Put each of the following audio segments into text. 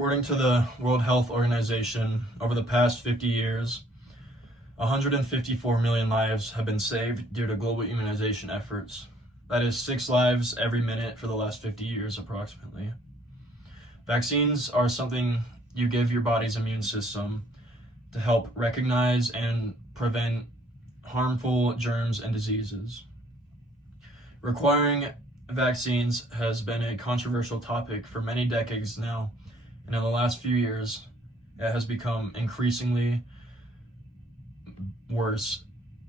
According to the World Health Organization, over the past 50 years, 154 million lives have been saved due to global immunization efforts. That is 6 lives every minute for the last 50 years, approximately. Vaccines are something you give your body's immune system to help recognize and prevent harmful germs and diseases. Requiring vaccines has been a controversial topic for many decades now, and in the last few years, it has become increasingly worse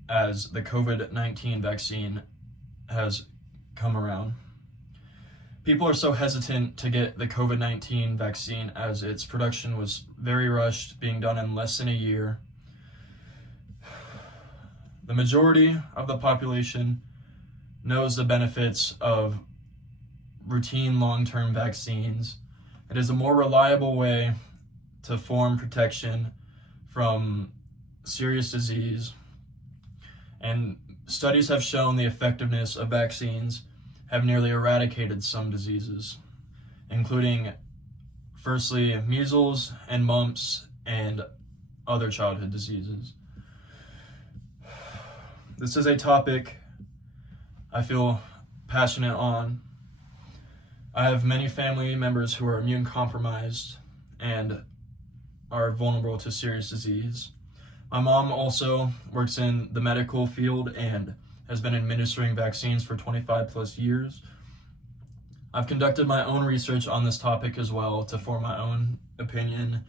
as the COVID-19 vaccine has come around. People are so hesitant to get the COVID-19 vaccine as its production was very rushed, being done in less than a year. The majority of the population knows the benefits of routine long-term vaccines. It is a more reliable way to form protection from serious disease, and studies have shown the effectiveness of vaccines have nearly eradicated some diseases, including firstly measles and mumps and other childhood diseases. This is a topic I feel passionate on. I have many family members who are immune compromised and are vulnerable to serious disease. My mom also works in the medical field and has been administering vaccines for 25 plus years. I've conducted my own research on this topic as well to form my own opinion.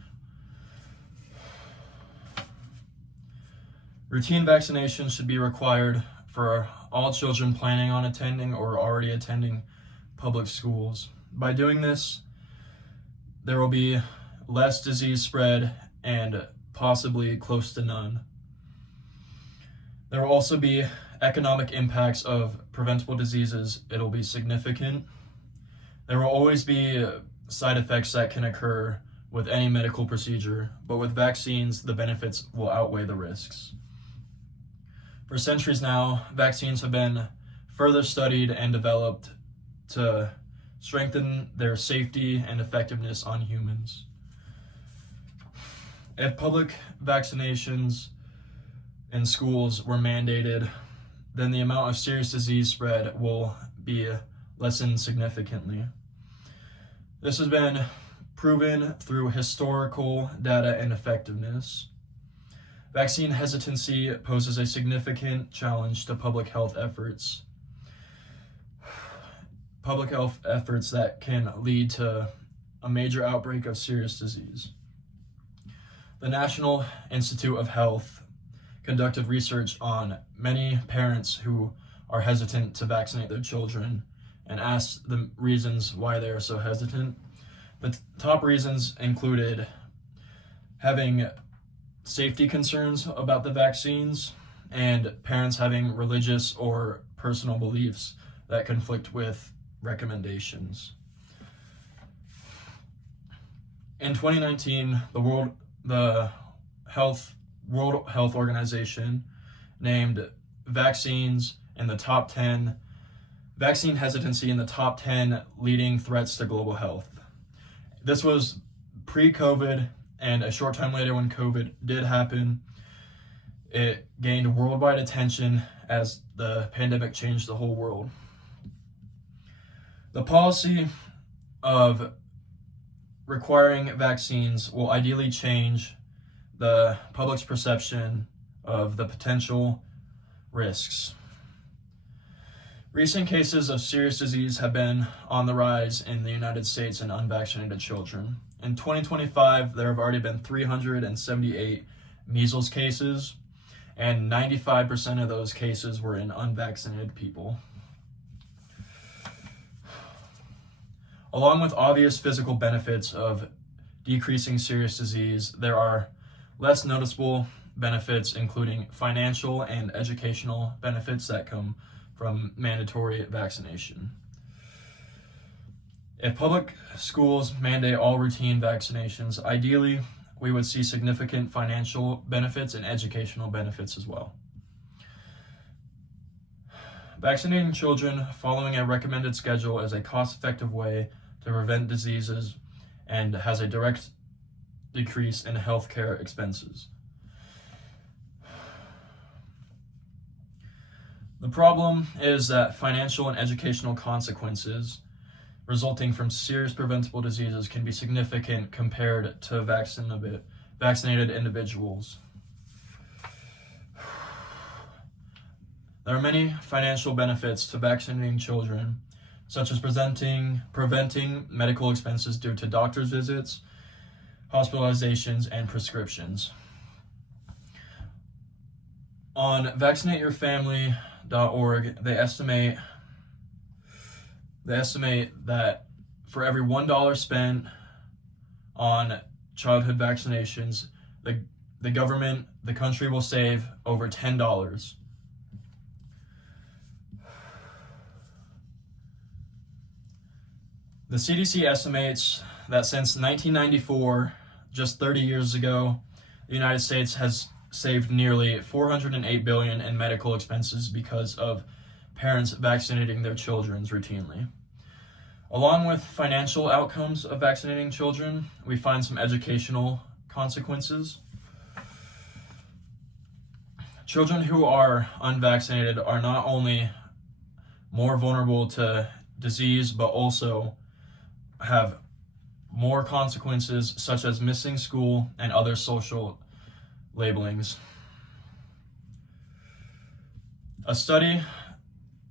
Routine vaccination should be required for all children planning on attending or already attending public schools. By doing this, there will be less disease spread and possibly close to none. There will also be economic impacts of preventable diseases. It'll be significant. There will always be side effects that can occur with any medical procedure, but with vaccines, the benefits will outweigh the risks. For centuries now, vaccines have been further studied and developed to strengthen their safety and effectiveness on humans. If public vaccinations in schools were mandated, then the amount of serious disease spread will be lessened significantly. This has been proven through historical data and effectiveness. Vaccine hesitancy poses a significant challenge to public health efforts. Public health efforts that can lead to a major outbreak of serious disease. The National Institute of Health conducted research on many parents who are hesitant to vaccinate their children and asked the reasons why they are so hesitant. The top reasons included having safety concerns about the vaccines and parents having religious or personal beliefs that conflict with recommendations. In 2019, the World Health Organization named vaccine hesitancy in the top 10 leading threats to global health. This was pre-COVID, and a short time later when COVID did happen, it gained worldwide attention as the pandemic changed the whole world. The policy of requiring vaccines will ideally change the public's perception of the potential risks. Recent cases of serious disease have been on the rise in the United States in unvaccinated children. In 2025, there have already been 378 measles cases, and 95% of those cases were in unvaccinated people. Along with obvious physical benefits of decreasing serious disease, there are less noticeable benefits, including financial and educational benefits that come from mandatory vaccination. If public schools mandate all routine vaccinations, ideally, we would see significant financial benefits and educational benefits as well. Vaccinating children following a recommended schedule is a cost-effective way to prevent diseases and has a direct decrease in healthcare expenses. The problem is that financial and educational consequences resulting from serious preventable diseases can be significant compared to vaccinated individuals. There are many financial benefits to vaccinating children, such as preventing medical expenses due to doctor's visits, hospitalizations, and prescriptions. On vaccinateyourfamily.org, they estimate that for every $1 spent on childhood vaccinations, the country will save over $10. The CDC estimates that since 1994, just 30 years ago, the United States has saved nearly $408 billion in medical expenses because of parents vaccinating their children routinely. Along with financial outcomes of vaccinating children, we find some educational consequences. Children who are unvaccinated are not only more vulnerable to disease, but also have more consequences such as missing school and other social labelings. A study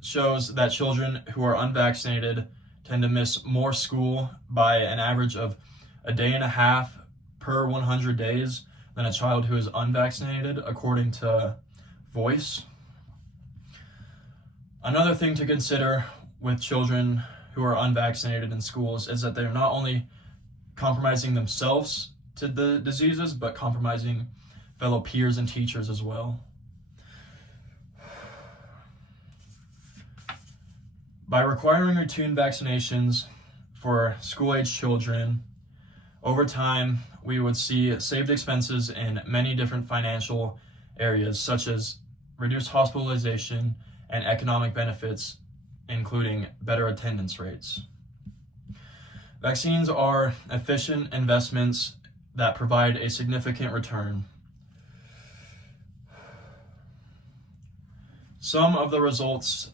shows that children who are unvaccinated tend to miss more school by an average of a day and a half per 100 days than a child who is unvaccinated, according to Voice. Another thing to consider with children who are unvaccinated in schools is that they're not only compromising themselves to the diseases, but compromising fellow peers and teachers as well. By requiring routine vaccinations for school-age children, over time, we would see saved expenses in many different financial areas, such as reduced hospitalization and economic benefits, including better attendance rates. Vaccines are efficient investments that provide a significant return. Some of the results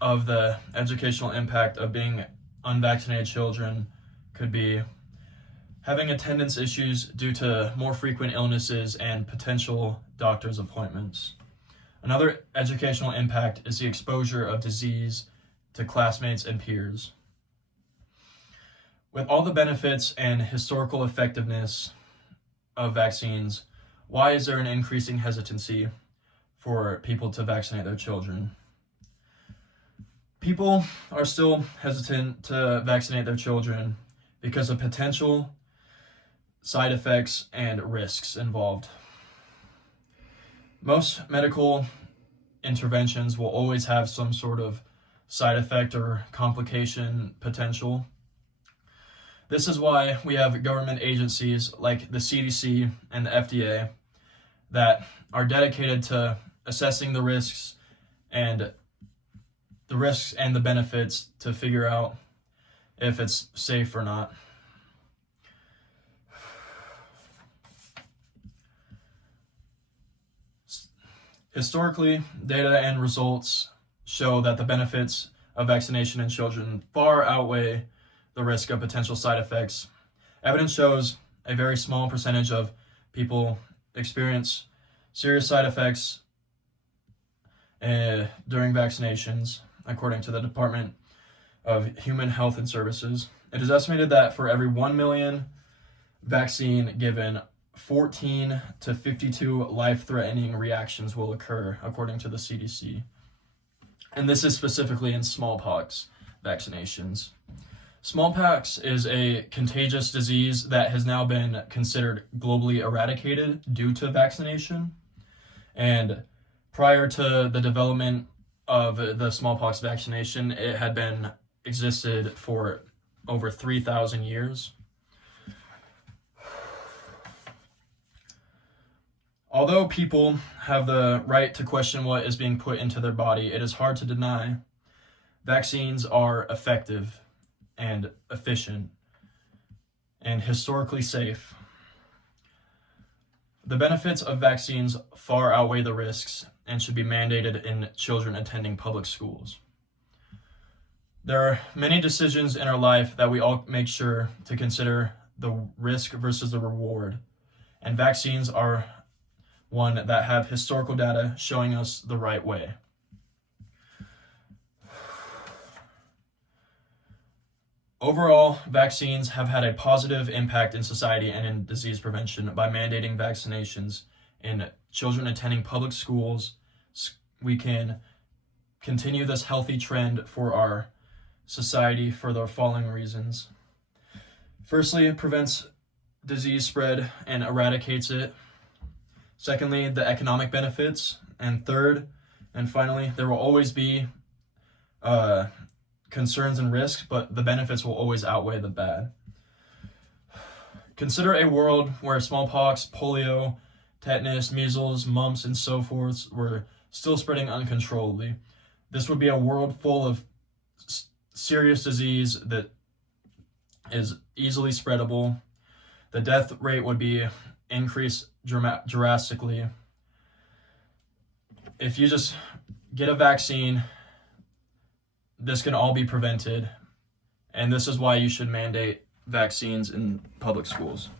of the educational impact of being unvaccinated children could be having attendance issues due to more frequent illnesses and potential doctor's appointments. Another educational impact is the exposure of disease to classmates and peers. With all the benefits and historical effectiveness of vaccines, why is there an increasing hesitancy for people to vaccinate their children? People are still hesitant to vaccinate their children because of potential side effects and risks involved. Most medical interventions will always have some sort of side effect or complication potential. This is why we have government agencies like the CDC and the FDA that are dedicated to assessing the risks and the benefits to figure out if it's safe or not. Historically, data and results show that the benefits of vaccination in children far outweigh the risk of potential side effects. Evidence shows a very small percentage of people experience serious side effects during vaccinations, according to the Department of Human Health and Services. It is estimated that for every 1 million vaccine given, 14 to 52 life-threatening reactions will occur, according to the CDC. And this is specifically in smallpox vaccinations. Smallpox is a contagious disease that has now been considered globally eradicated due to vaccination. And prior to the development of the smallpox vaccination, it had been existed for over 3,000 years. Although people have the right to question what is being put into their body, it is hard to deny vaccines are effective and efficient and historically safe. The benefits of vaccines far outweigh the risks and should be mandated in children attending public schools. There are many decisions in our life that we all make sure to consider the risk versus the reward, and vaccines are one that have historical data showing us the right way. Overall, vaccines have had a positive impact in society and in disease prevention by mandating vaccinations in children attending public schools. We can continue this healthy trend for our society for the following reasons. Firstly, it prevents disease spread and eradicates it. Secondly, the economic benefits. And third, and finally, there will always be concerns and risks, but the benefits will always outweigh the bad. Consider a world where smallpox, polio, tetanus, measles, mumps, and so forth were still spreading uncontrollably. This would be a world full of serious disease that is easily spreadable. The death rate would be increased drastically. If you just get a vaccine, this can all be prevented, and this is why you should mandate vaccines in public schools.